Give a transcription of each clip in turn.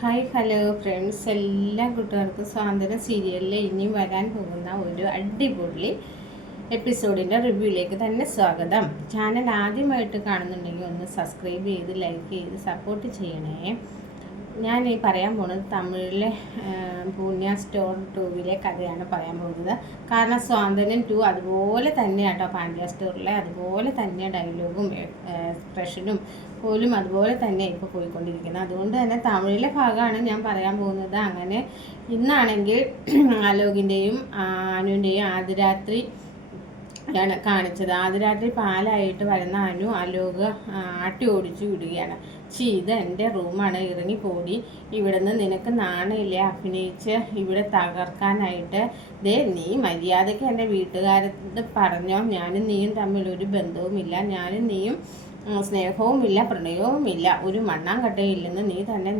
Hi hello friends, എല്ലാ കൂട്ടുകാർക്കും സ്വാതന്ത്ര്യം സീരിയലിൽ ഇനിയും വരാൻ പോകുന്ന ഒരു അടിപൊളി എപ്പിസോഡിൻ്റെ റിവ്യൂയിലേക്ക് തന്നെ സ്വാഗതം. ചാനൽ ആദ്യമായിട്ട് കാണുന്നുണ്ടെങ്കിൽ ഒന്ന് സബ്സ്ക്രൈബ് ചെയ്ത് ലൈക്ക് ചെയ്ത് സപ്പോർട്ട് ചെയ്യണേ. ഞാൻ ഈ പറയാൻ പോകുന്നത് തമിഴിലെ പൂന്യ സ്റ്റോർ 2 കഥയാണ് പറയാൻ പോകുന്നത്. കാരണം സ്വാതന്ത്ര്യം 2 അതുപോലെ തന്നെയാണ് കേട്ടോ, പാണ്ഡ്യ സ്റ്റോറിലെ അതുപോലെ തന്നെ ഡയലോഗും എക്സ്പ്രഷനും പോലും അതുപോലെ തന്നെ ഇപ്പോൾ പോയിക്കൊണ്ടിരിക്കുന്നത്. അതുകൊണ്ട് തന്നെ തമിഴിലെ ഭാഗമാണ് ഞാൻ പറയാൻ പോകുന്നത്. അങ്ങനെ ഇന്നാണെങ്കിൽ ആലോകിൻ്റെയും അനുവിൻ്റെയും ആദ്യരാത്രി ആണ് കാണിച്ചത്. ആദ്യരാത്രി പാലായിട്ട് വരുന്ന ആലോക് ആട്ടി ഓടിച്ചു വിടുകയാണ്. ഇത് എൻ്റെ റൂമാണ്, ഇറങ്ങിപ്പോടി ഇവിടുന്ന്, നിനക്ക് നാണയില്ലേ അഭിനയിച്ച് ഇവിടെ തകർക്കാനായിട്ട്? നീ മര്യാദയ്ക്ക് എൻ്റെ വീട്ടുകാരത് പറഞ്ഞോ. ഞാനും നീയും തമ്മിൽ ഒരു ബന്ധവുമില്ല, ഞാനും നീയും സ്നേഹവുമില്ല, പ്രണയവുമില്ല, ഒരു മണ്ണാങ്കട്ടയില്ലെന്ന്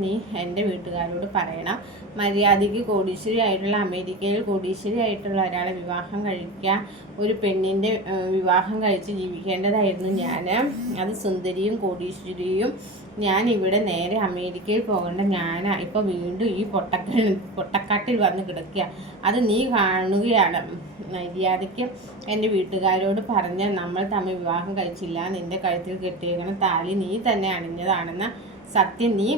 നീ എൻ്റെ വീട്ടുകാരോട് പറയണം. മര്യാദയ്ക്ക് കോടീശ്വരി ആയിട്ടുള്ള, അമേരിക്കയിൽ കോടീശ്വരി ആയിട്ടുള്ള ഒരാളെ വിവാഹം കഴിക്കുക, ഒരു പെണ്ണിൻ്റെ വിവാഹം കഴിച്ച് ജീവിക്കേണ്ടതായിരുന്നു ഞാൻ. അത് സുന്ദരിയും കോടീശ്വരിയും. ഞാൻ ഇവിടെ നേരെ അമേരിക്കയിൽ പോകേണ്ട ഞാനാ ഇപ്പോൾ വീണ്ടും ഈ പൊട്ടക്കാട്ടിൽ വന്ന് കിടക്കുക. അത് നീ കാണുകയാണ്. മര്യാദയ്ക്ക് എൻ്റെ വീട്ടുകാരോട് പറഞ്ഞ് നമ്മൾ തമ്മിൽ വിവാഹം കഴിച്ചില്ല, നിൻ്റെ കഴുത്തിൽ കെട്ടിയിരിക്കുന്ന താലി നീ തന്നെ അണിഞ്ഞതാണെന്ന സത്യം നീ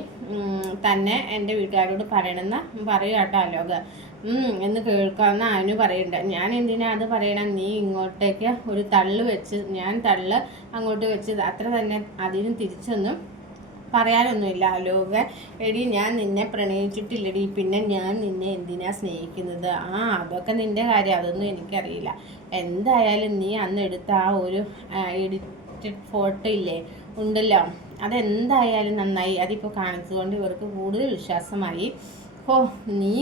തന്നെ എൻ്റെ വീട്ടുകാരോട് പറയണമെന്ന് പറയുക കേട്ടോ ആലോക്. എന്ന് കേൾക്കാമെന്ന് അനു പറയുന്നുണ്ട്. ഞാൻ എന്തിനാ അത് പറയണം? നീ ഇങ്ങോട്ടേക്ക് ഒരു തള്ളു വെച്ച്, ഞാൻ തള്ള് അങ്ങോട്ട് വെച്ച് അത്ര തന്നെ, അതിനും തിരിച്ചൊന്നും പറയാനൊന്നുമില്ല ആലോക്. എടി, ഞാൻ നിന്നെ പ്രണയിച്ചിട്ടില്ലടി, പിന്നെ ഞാൻ നിന്നെ എന്തിനാ സ്നേഹിക്കുന്നത്? അതൊക്കെ നിൻ്റെ കാര്യം, അതൊന്നും എനിക്കറിയില്ല. എന്തായാലും നീ അന്ന് എടുത്ത ആ ഒരു എഡിറ്റഡ് ഫോട്ടോ ഇല്ലേ ഉണ്ടല്ലോ, അതെന്തായാലും നന്നായി. അതിപ്പോൾ കാണിച്ചുകൊണ്ട് ഇവർക്ക് കൂടുതൽ വിശ്വാസമായി. നീ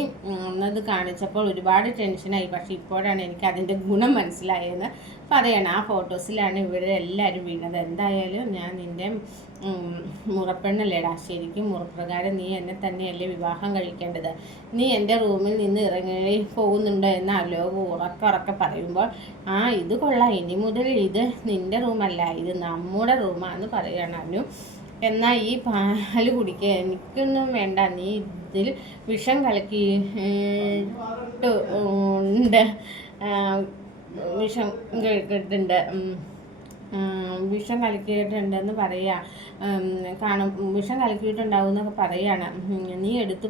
അന്നത് കാണിച്ചപ്പോൾ ഒരുപാട് ടെൻഷനായി, പക്ഷെ ഇപ്പോഴാണ് എനിക്ക് അതിൻ്റെ ഗുണം മനസ്സിലായതെന്ന് പറയണം. ആ ഫോട്ടോസിലാണ് ഇവരെല്ലാവരും വീണത്. എന്തായാലും ഞാൻ നിൻ്റെ മുറപ്പെണ്ണല്ലേടാ, ശരിക്കും മുറപ്രകാരം നീ എന്നെ തന്നെയല്ലേ വിവാഹം കഴിക്കേണ്ടത്. നീ എൻ്റെ റൂമിൽ നിന്ന് ഇറങ്ങി പോകുന്നുണ്ടോ എന്ന് ആലോക് ഉറക്കെ പറയുമ്പോൾ, ഇത് കൊള്ളാം, ഇനി മുതൽ ഇത് നിൻ്റെ റൂമല്ല, ഇത് നമ്മുടെ റൂമാണെന്ന് പറയുകയാണ് അനു. എന്നാൽ ഈ പാല് കുടിക്കുക എനിക്കൊന്നും വേണ്ട, നീ ഇതിൽ വിഷം കലക്കിയിട്ട് ഉണ്ട്, വിഷം കേട്ടിട്ടുണ്ട്, വിഷം കലക്കിയിട്ടുണ്ടെന്ന് പറയുക കാണും, വിഷം കലക്കിയിട്ടുണ്ടാവും എന്നൊക്കെ പറയുകയാണ്. നീ എടുത്ത്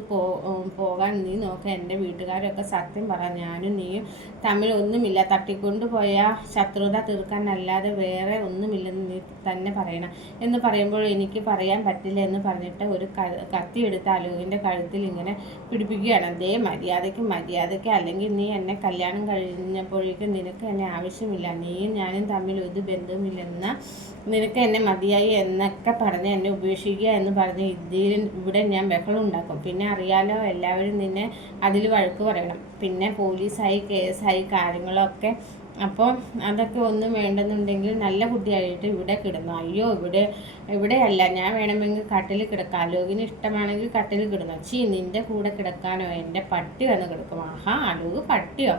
പോകാൻ നീ നോക്ക. എൻ്റെ വീട്ടുകാരൊക്കെ സത്യം പറ, ഞാനും നീയും തമ്മിൽ ഒന്നുമില്ല, തട്ടിക്കൊണ്ടു പോയ ശത്രുത തീർക്കാനല്ലാതെ വേറെ ഒന്നുമില്ലെന്ന് നീ തന്നെ പറയണം എന്ന് പറയുമ്പോൾ, എനിക്ക് പറയാൻ പറ്റില്ല എന്ന് പറഞ്ഞിട്ട് ഒരു കത്തി എടുത്ത് ആലോകിൻ്റെ കഴുത്തിൽ ഇങ്ങനെ പിടിപ്പിക്കുകയാണ്. മര്യാദയ്ക്ക്, അല്ലെങ്കിൽ നീ എന്നെ കല്യാണം കഴിഞ്ഞപ്പോഴേക്കും നിനക്ക് എന്നെ ആവശ്യമില്ല, നീയും ഞാനും തമ്മിൽ ഒരു ബന്ധവുമില്ലെന്ന, നിനക്ക് എന്നെ മതിയായി എന്നൊക്കെ പറഞ്ഞ് എന്നെ ഉപേക്ഷിക്കുക എന്ന് പറഞ്ഞ് ഇവിടെ ഞാൻ ബഹളം ഉണ്ടാക്കും. പിന്നെ അറിയാലോ, എല്ലാവരും നിന്നെ അതിൽ വഴക്ക് പറയണം. പിന്നെ പോലീസായി കേസായി കാര്യങ്ങളൊക്കെ. അപ്പോൾ അതൊക്കെ ഒന്നും വേണ്ടെന്നുണ്ടെങ്കിൽ നല്ല കുട്ടിയായിട്ട് ഇവിടെ കിടന്നു. അയ്യോ, ഇവിടെയല്ല, ഞാൻ വേണമെങ്കിൽ കട്ടിൽ കിടക്കാം, ആലോകിന് ഇഷ്ടമാണെങ്കിൽ കട്ടിൽ കിടന്നു. നിൻ്റെ കൂടെ കിടക്കാനോ? എൻ്റെ പട്ടി വന്ന് കിടക്കും. ആലോക് പട്ടിയോ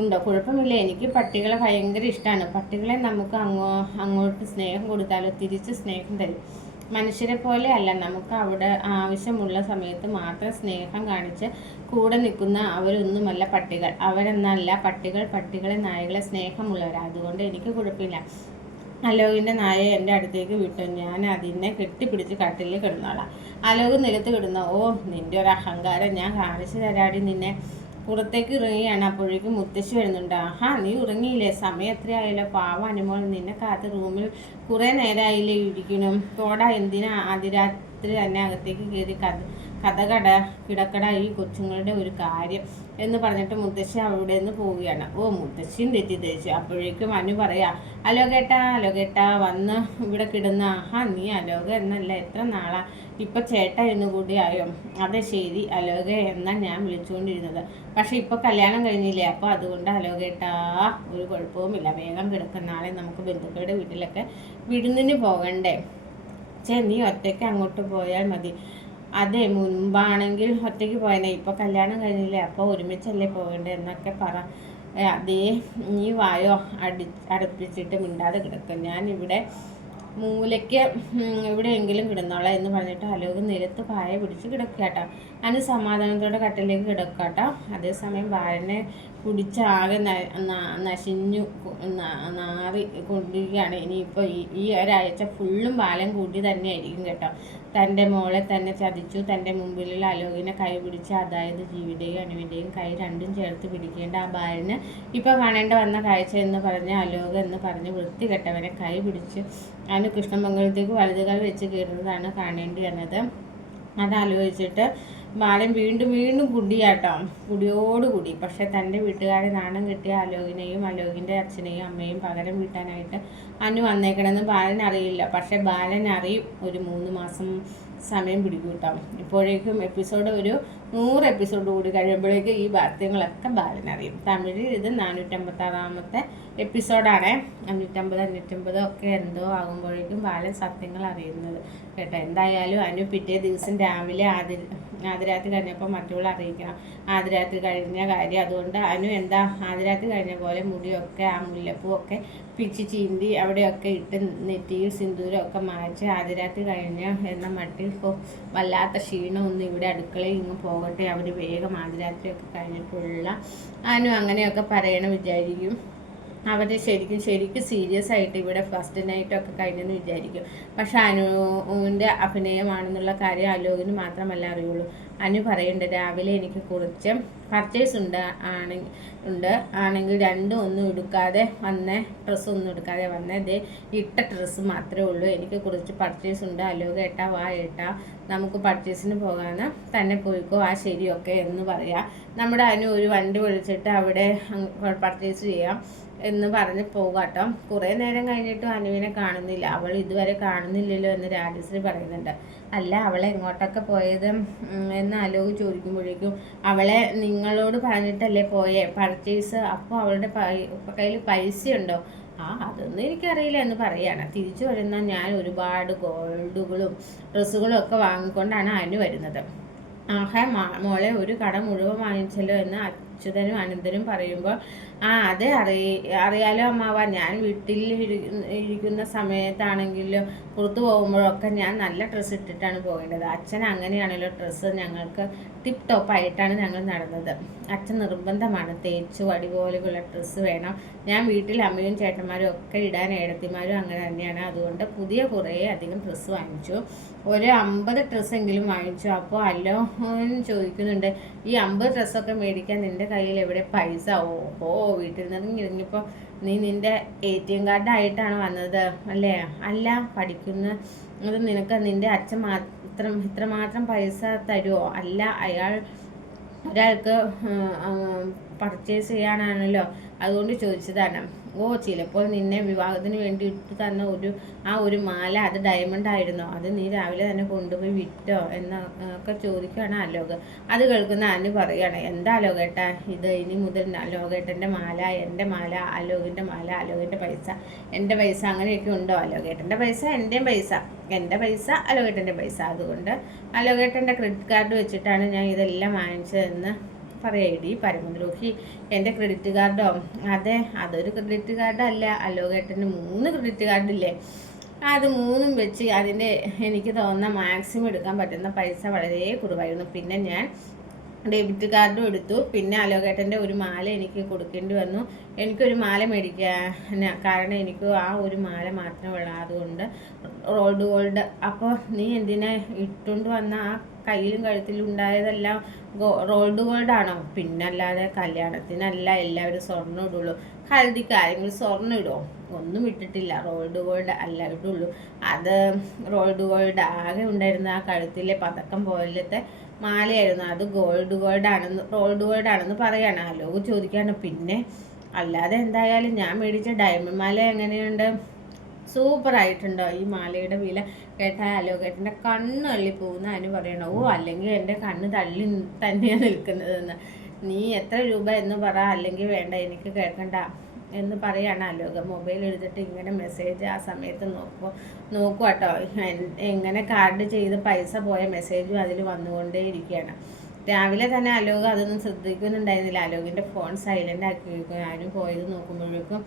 ഉണ്ടോ? കുഴപ്പമില്ല, എനിക്ക് പട്ടികളെ ഭയങ്കര ഇഷ്ടമാണ്. പട്ടികളെ നമുക്ക് അങ്ങോട്ട് സ്നേഹം കൊടുത്താലോ തിരിച്ച് സ്നേഹം തരും. മനുഷ്യരെ പോലെ അല്ല, നമുക്ക് അവിടെ ആവശ്യമുള്ള സമയത്ത് മാത്രം സ്നേഹം കാണിച്ച് കൂടെ നിൽക്കുന്ന അവരൊന്നുമല്ല പട്ടികൾ. അവരെന്നല്ല പട്ടികളെ നായകളെ സ്നേഹമുള്ളവരാണ്. അതുകൊണ്ട് എനിക്ക് കുഴപ്പമില്ല. അലോകിൻ്റെ നായയെ എൻ്റെ അടുത്തേക്ക് വിട്ടു, ഞാൻ അതിനെ കെട്ടിപ്പിടിച്ച് കട്ടിലിൽ കിടന്നോളാം. അലോക് നിലത്ത് കിടന്നു. നിൻ്റെ ഒരു അഹങ്കാരം ഞാൻ കാണിച്ചു തരാടി നിന്നെ. പുറത്തേക്ക് ഇറങ്ങിയാണ്. അപ്പോഴേക്കും മുത്തശ്ശി വരുന്നുണ്ട്. നീ ഉറങ്ങിയില്ലേ? സമയം എത്രയായാലോ? പാവം അനുമോൾ നിന്നെ കാത്ത് റൂമിൽ കുറേ നേരമായില്ലേ ഇരിക്കണം. എന്തിനാ അതിരാത്രി തന്നെ അകത്തേക്ക് കയറി കിടക്കട, ഈ കൊച്ചുങ്ങളുടെ ഒരു കാര്യം എന്ന് പറഞ്ഞിട്ട് മുത്തശ്ശി അവിടെ നിന്ന് പോവുകയാണ്. മുത്തശ്ശിയും തെറ്റിദ്ധരിച്ചു. അപ്പോഴേക്കും അനു പറയാ, അലോകേട്ടാ വന്ന് ഇവിടെ കിടന്ന. നീ അലോക എന്നല്ല, എത്ര നാളാ ഇപ്പം ചേട്ട എന്ന് കൂടിയായോ? അതെ ശരി അലോക എന്നാ ഞാൻ വിളിച്ചുകൊണ്ടിരുന്നത്, പക്ഷെ ഇപ്പോൾ കല്യാണം കഴിഞ്ഞില്ലേ, അപ്പോൾ അതുകൊണ്ട് അലോകേട്ടാ ഒരു കുഴപ്പവുമില്ല, വേഗം കിടക്കുന്ന. നാളെ നമുക്ക് ബന്ധുക്കളുടെ വീട്ടിലൊക്കെ വിരുന്നിന് പോകണ്ടേ? നീ ഒറ്റയ്ക്ക് അങ്ങോട്ട് പോയാൽ മതി. അതെ, മുൻപാണെങ്കിൽ ഒറ്റയ്ക്ക് പോയനെ, ഇപ്പോൾ കല്യാണം കഴിഞ്ഞില്ലേ, അപ്പോൾ ഒരുമിച്ചല്ലേ പോകണ്ടേ എന്നൊക്കെ പറ. അതേ, നീ വായോ അടപ്പിച്ചിട്ട് മിണ്ടാതെ കിടക്കും. ഞാനിവിടെ മൂലയ്ക്ക് എവിടെയെങ്കിലും കിടന്നോളാം എന്ന് പറഞ്ഞിട്ട് അലോക് നിലത്ത് പായ പിടിച്ച് കിടക്കാട്ടോ. അതിന് സമാധാനത്തോടെ കട്ടിലേക്ക് കിടക്കാട്ടോ. അതേസമയം ബാലനെ കുടിച്ചാകെ നശിഞ്ഞു നാറി കൊണ്ടിരിക്കുകയാണ്. ഇനിയിപ്പോൾ ഈ ഒരാഴ്ച ഫുള്ളും ബാലൻ കൂട്ടി തന്നെ ആയിരിക്കും കേട്ടോ. തൻ്റെ മോളെ തന്നെ ചതിച്ചു. തൻ്റെ മുമ്പിലുള്ള അലോകിനെ കൈ പിടിച്ച്, അതായത് ജീവിയുടെയും അനുവിൻ്റെയും കൈ രണ്ടും ചേർത്ത് പിടിക്കേണ്ട ആ ബാലന് ഇപ്പോൾ കാണേണ്ട വന്ന കാഴ്ച എന്ന് പറഞ്ഞ് അലോക് എന്ന് പറഞ്ഞ് വൃത്തികെട്ടവനെ കൈ പിടിച്ച് അതിന് കൃഷ്ണമംഗലത്തേക്ക് വലതുകാൽ വെച്ച് കയറുന്നതാണ് കാണേണ്ടി വന്നത്. അതാലോചിച്ചിട്ട് ബാലൻ വീണ്ടും വീണ്ടും കുടിയാട്ടോ, കുടിയോടുകൂടി. പക്ഷെ തൻ്റെ വീട്ടുകാരെ നാണം കിട്ടിയ അലോകിനെയും അലോകിൻ്റെ അച്ഛനെയും അമ്മയും പകരം വീട്ടാനായിട്ട് അനു വന്നേക്കണമെന്ന് ബാലൻ അറിയില്ല. പക്ഷെ ബാലൻ അറിയും ഒരു 3 മാസം സമയം പിടിക്കും കേട്ടോ. ഇപ്പോഴേക്കും എപ്പിസോഡ് ഒരു 100 എപ്പിസോഡ് കൂടി കഴിയുമ്പോഴേക്ക് ഈ വാർത്തകളൊക്കെ ബാലൻ അറിയും. തമിഴിൽ ഇത് 456-ാമത്തെ എപ്പിസോഡാണ്. 550 ഒക്കെ എന്തോ ആകുമ്പോഴേക്കും ബാലൻ സത്യങ്ങൾ അറിയുന്നത് കേട്ടോ. എന്തായാലും അനു പിറ്റേ ദിവസം രാവിലെ ആദ്യരാത്രി കഴിഞ്ഞപ്പോൾ മറ്റുള്ള അറിയിക്കണം ആദ്യരാത്രി കഴിഞ്ഞ കാര്യം. അതുകൊണ്ട് അനു എന്താ ആദ്യരാത്രി കഴിഞ്ഞ പോലെ മുടിയൊക്കെ ആ മുല്ലപ്പൂവൊക്കെ പിച്ച് ചീന്തി അവിടെയൊക്കെ ഇട്ട് നെറ്റിയിൽ സിന്ദൂരമൊക്കെ മായ്ച്ച് ആദ്യരാത്രി കഴിഞ്ഞ് എന്ന മട്ടിൽ വല്ലാത്ത ക്ഷീണമൊന്നും ഇവിടെ അടുക്കളയിൽ ഇങ്ങ് പോകട്ടെ, അവർ വേഗം ആദ്യരാത്രിയൊക്കെ കഴിഞ്ഞിട്ടുള്ള അനു അങ്ങനെയൊക്കെ പറയണം വിചാരിക്കും. അവർ ശരിക്കും സീരിയസ് ആയിട്ട് ഇവിടെ ഫസ്റ്റ് നൈറ്റൊക്കെ കഴിഞ്ഞെന്ന് വിചാരിക്കും. പക്ഷെ അനുവിൻ്റെ അഭിനയമാണെന്നുള്ള കാര്യം അലോകിന് മാത്രമല്ല അറിയുള്ളൂ. അനു പറയുന്നുണ്ട്, രാവിലെ എനിക്ക് കുറച്ച് പർച്ചേസ് ആണെങ്കിൽ ഒന്നും എടുക്കാതെ വന്നേ, ഡ്രസ്സൊന്നും എടുക്കാതെ വന്നേ, ദേ ഇട്ട ഡ്രസ്സ് മാത്രമേ ഉള്ളൂ, എനിക്ക് കുറച്ച് പർച്ചേസ് ഉണ്ട്. അലോക് ഏട്ടാ വാ ഏട്ടാ നമുക്ക് പർച്ചേസിന് പോകാമെന്ന്, തന്നെ പോയിക്കോ, ആ ശരിയൊക്കെ എന്ന് പറയാം. നമ്മുടെ അനു ഒരു വണ്ടി വിളിച്ചിട്ട് അവിടെ പർച്ചേസ് ചെയ്യാം എന്ന് പറഞ്ഞ് പോകാട്ടോ. കുറേ നേരം കഴിഞ്ഞിട്ടും അനുവിനെ കാണുന്നില്ല. അവൾ ഇതുവരെ കാണുന്നില്ലല്ലോ എന്ന് രാജശ്രീ പറയുന്നുണ്ട്. അല്ല, അവളെ എങ്ങോട്ടൊക്കെ പോയത് എന്ന് അലോക് ചോദിക്കുമ്പോഴേക്കും, അവളെ നിങ്ങളോട് പറഞ്ഞിട്ടല്ലേ പോയേ പർച്ചേസ്, അപ്പോൾ അവളുടെ കയ്യിൽ പൈസയുണ്ടോ? അതൊന്നും എനിക്കറിയില്ല എന്ന് പറയാണ്. തിരിച്ചു വരുന്ന ഞാൻ ഒരുപാട് ഗോൾഡുകളും ഡ്രസ്സുകളും ഒക്കെ വാങ്ങിക്കൊണ്ടാണ് അനു വരുന്നത്. മോളെ ഒരു കട മുഴുവൻ വാങ്ങിച്ചല്ലോ എന്ന് അച്യുതനും അനന്തനും പറയുമ്പോൾ, അതെ അറിയാലോ അമ്മാവ, ഞാൻ വീട്ടിൽ ഇരിക്കുന്ന സമയത്താണെങ്കിലും പുറത്തു പോകുമ്പോഴൊക്കെ ഞാൻ നല്ല ഡ്രസ്സ് ഇട്ടിട്ടാണ് പോകേണ്ടത്. അച്ഛൻ അങ്ങനെയാണല്ലോ ഡ്രസ്സ്, ഞങ്ങൾക്ക് ടിപ്പ് ടോപ്പായിട്ടാണ് ഞങ്ങൾ നടന്നത്. അച്ഛൻ നിർബന്ധമാണ് തേച്ചു വടി പോലെയുള്ള ഡ്രസ്സ് വേണം. ഞാൻ വീട്ടിൽ അമ്മയും ചേട്ടന്മാരും ഒക്കെ ഇടാൻ, ഏടത്തിമാരും അങ്ങനെ തന്നെയാണ്. അതുകൊണ്ട് പുതിയ കുറേ അധികം ഡ്രസ്സ് വാങ്ങിച്ചു, ഒരു 50 ഡ്രസ്സെങ്കിലും വാങ്ങിച്ചു. അപ്പോൾ അല്ലോ ചോദിക്കുന്നുണ്ട്, ഈ 50 ഡ്രസ്സൊക്കെ മേടിക്കാൻ നിൻ്റെ കയ്യിൽ എവിടെ പൈസ? വീട്ടിൽ നിന്ന് ഇറങ്ങിയപ്പോൾ നീ നിൻ്റെ ATM കാർഡായിട്ടാണ് വന്നത് അല്ലേ? അല്ല, പഠിക്കുന്നത് നിനക്ക് നിൻ്റെ അച്ഛൻ ഇത്രമാത്രം പൈസ തരുമോ? അല്ല, ഒരാൾക്ക് പർച്ചേസ് ചെയ്യാനാണല്ലോ, അതുകൊണ്ട് ചോദിച്ചതാണ്. ചിലപ്പോൾ നിന്നെ വിവാഹത്തിന് വേണ്ടി ഇട്ട് തന്ന ഒരു മാല, അത് ഡയമണ്ട് ആയിരുന്നോ? അത് നീ രാവിലെ തന്നെ കൊണ്ടുപോയി വിറ്റോ എന്നൊക്കെ ചോദിക്കുകയാണ് അലോക്. അത് കേൾക്കുന്ന അനു പറയുകയാണ്, എന്താ അലോകേട്ടാ ഇത്? ഇനി മുതൽ അലോകേട്ടൻ്റെ മാല എൻ്റെ മാല, അലോകിൻ്റെ മാല, അലോകിൻ്റെ പൈസ എൻ്റെ പൈസ, അങ്ങനെയൊക്കെ ഉണ്ടോ? അലോകേട്ടൻ്റെ പൈസ എൻ്റെയും പൈസ, എൻ്റെ പൈസ അലോകേട്ടൻ്റെ പൈസ. അതുകൊണ്ട് അലോകേട്ടൻ്റെ ക്രെഡിറ്റ് കാർഡ് വെച്ചിട്ടാണ് ഞാൻ ഇതെല്ലാം വാങ്ങിച്ചതെന്ന് പറയടി പരമദ്രോഹി. എൻ്റെ ക്രെഡിറ്റ് കാർഡോ? അതെ, അതൊരു ക്രെഡിറ്റ് കാർഡല്ല, അലോകേട്ടന് 3 ക്രെഡിറ്റ് കാർഡില്ലേ, അത് 3ഉം വെച്ച് അതിൻ്റെ എനിക്ക് തോന്നുന്ന മാക്സിമം എടുക്കാൻ പറ്റുന്ന പൈസ വളരെ കുറവായിരുന്നു. പിന്നെ ഞാൻ ഡെബിറ്റ് കാർഡും എടുത്തു. പിന്നെ അലോകേട്ടൻ്റെ ഒരു മാല എനിക്ക് കൊടുക്കേണ്ടി വന്നു. എനിക്കൊരു മാല മേടിക്കാൻ, കാരണം എനിക്ക് ആ ഒരു മാല മാത്രമേ ഉള്ളൂ, അതുകൊണ്ട് റോൾഡ് ഗോൾഡ്. അപ്പോൾ നീ എന്തിനാ ഇട്ടുകൊണ്ട് വന്ന ആ കയ്യിലും കഴുത്തിലും ഉണ്ടായതെല്ലാം റോൾഡ് ഗോൾഡാണോ? പിന്നല്ലാതെ, കല്യാണത്തിനല്ല എല്ലാവരും സ്വർണ്ണം ഇടുള്ളൂ, ഹൽദിക്ക് ആരെങ്കിലും സ്വർണ്ണം ഇടുമോ? ഒന്നും ഇട്ടിട്ടില്ല, റോൾഡ് ഗോൾഡ് അല്ല ഇടുള്ളൂ. അത് റോൾഡ് ഗോൾഡ് ആകെ ഉണ്ടായിരുന്ന ആ കഴുത്തിലെ പതക്കം പോലത്തെ മാലയായിരുന്നു, അത് റോൾഡ് ഗോൾഡാണെന്ന് പറയാണ്. അലോക് ചോദിക്കാണ്, പിന്നെ അല്ലാതെ എന്തായാലും ഞാൻ മേടിച്ച ഡയമണ്ട് മാല എങ്ങനെയുണ്ട്? സൂപ്പറായിട്ടുണ്ടോ? ഈ മാലയുടെ വില കേട്ടാൽ അലോകേട്ടൻ്റെ കണ്ണ് തള്ളിപ്പോകുന്ന അനു പറയണോ? അല്ലെങ്കിൽ എൻ്റെ കണ്ണ് തള്ളി തന്നെയാണ് നിൽക്കുന്നതെന്ന്. നീ എത്ര രൂപ എന്ന് പറ, അല്ലെങ്കിൽ വേണ്ട എനിക്ക് കേൾക്കണ്ട എന്ന് പറയാണ് അലോക്. മൊബൈൽ എടുത്തിട്ട് ഇങ്ങനെ മെസ്സേജ് ആ സമയത്ത് നോക്കുക കേട്ടോ. എങ്ങനെ കാർഡ് ചെയ്ത് പൈസ പോയ മെസ്സേജും അതിൽ വന്നുകൊണ്ടേ ഇരിക്കുകയാണ്. രാവിലെ തന്നെ അലോക് അതൊന്നും ശ്രദ്ധിക്കുന്നുണ്ടായിരുന്നില്ല. അലോകിൻ്റെ ഫോൺ സൈലൻ്റ് ആക്കി വയ്ക്കും. ആരും പോയത് നോക്കുമ്പോഴേക്കും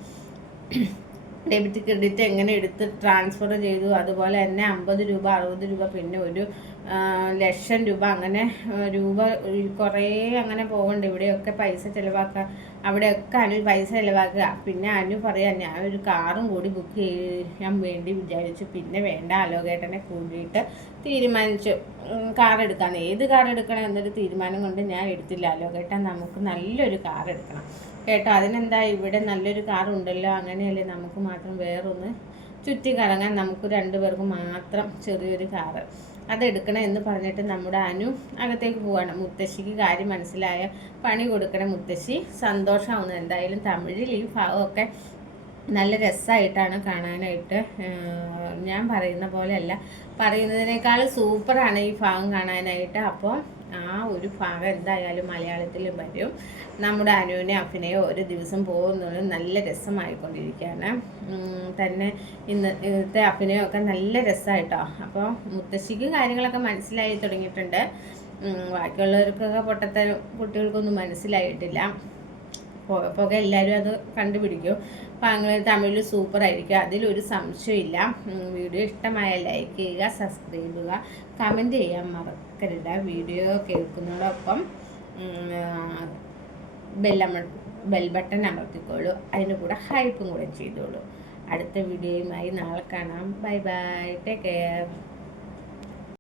ഡെബിറ്റ് ക്രെഡിറ്റ് എങ്ങനെ എടുത്ത് ട്രാൻസ്ഫർ ചെയ്തു, അതുപോലെ തന്നെ 50 രൂപ 60 രൂപ പിന്നെ 1,00,000 രൂപ, അങ്ങനെ രൂപ കുറേ അങ്ങനെ പോകുന്നുണ്ട്. ഇവിടെയൊക്കെ പൈസ ചിലവാക്കുക, അവിടെയൊക്കെ അനു പൈസ ചിലവാക്കുക. പിന്നെ അനു പറയാം ഞാൻ ഒരു കാറും കൂടി ബുക്ക് ചെയ്യാൻ വേണ്ടി വിചാരിച്ചു, പിന്നെ വേണ്ട ആലോകേട്ടനെ കൂടിയിട്ട് തീരുമാനിച്ചു കാർ എടുക്കാമെന്ന്. ഏത് കാർ എടുക്കണം എന്നൊരു തീരുമാനം കൊണ്ട് ഞാൻ എടുത്തില്ല. ആലോകേട്ടൻ നമുക്ക് നല്ലൊരു കാർ എടുക്കണം കേട്ടോ. അതിനെന്താ, ഇവിടെ നല്ലൊരു കാർ ഉണ്ടല്ലോ, അങ്ങനെയല്ലേ നമുക്ക് മാത്രം വേറൊന്ന് ചുറ്റി കറങ്ങാൻ, നമുക്ക് 2 പേർക്ക് മാത്രം ചെറിയൊരു കാറ് അതെടുക്കണം എന്ന് പറഞ്ഞിട്ട് നമ്മുടെ അനു അകത്തേക്ക് പോവാണ്. മുത്തശ്ശിക്ക് കാര്യം മനസ്സിലായ പണി കൊടുക്കണ മുത്തശ്ശി സന്തോഷമാവുന്നു. എന്തായാലും തമിഴിൽ ഈ ഭാവമൊക്കെ നല്ല രസമായിട്ടാണ് കാണാനായിട്ട്. ഞാൻ പറയുന്ന പോലെയല്ല, പറയുന്നതിനേക്കാൾ സൂപ്പറാണ് ഈ ഭാഗം കാണാനായിട്ട്. അപ്പോൾ ആ ഒരു ഭാഗം എന്തായാലും മലയാളത്തിലും വരും. നമ്മുടെ അനുവിനെ അഭിനയം ഒരു ദിവസം പോകുന്നത് നല്ല രസമായിക്കൊണ്ടിരിക്കുകയാണ് തന്നെ. ഇന്നത്തെ അഭിനയമൊക്കെ നല്ല രസമായിട്ടോ. അപ്പോൾ മുത്തശ്ശിക്ക് കാര്യങ്ങളൊക്കെ മനസ്സിലായി തുടങ്ങിയിട്ടുണ്ട്. ബാക്കിയുള്ളവർക്കൊക്കെ കുട്ടികൾക്കൊന്നും മനസ്സിലായിട്ടില്ല. പുക എല്ലാവരും അത് കണ്ടുപിടിക്കും. അപ്പോൾ അങ്ങനെ തമിഴിൽ സൂപ്പറായിരിക്കും, അതിലൊരു സംശയമില്ല. വീഡിയോ ഇഷ്ടമായ ലൈക്ക് ചെയ്യുക, സബ്സ്ക്രൈബ് ചെയ്യുക, കമൻറ്റ് ചെയ്യാൻ മറക്കരുത്. വീഡിയോ കേൾക്കുന്നതോടൊപ്പം ബെൽ ബട്ടൺ അമർത്തിക്കോളൂ. അതിന് കൂടെ ഹൈപ്പും കൂടെ ചെയ്തോളൂ. അടുത്ത വീഡിയോയുമായി നാളെ കാണാം. Bye bye, take care.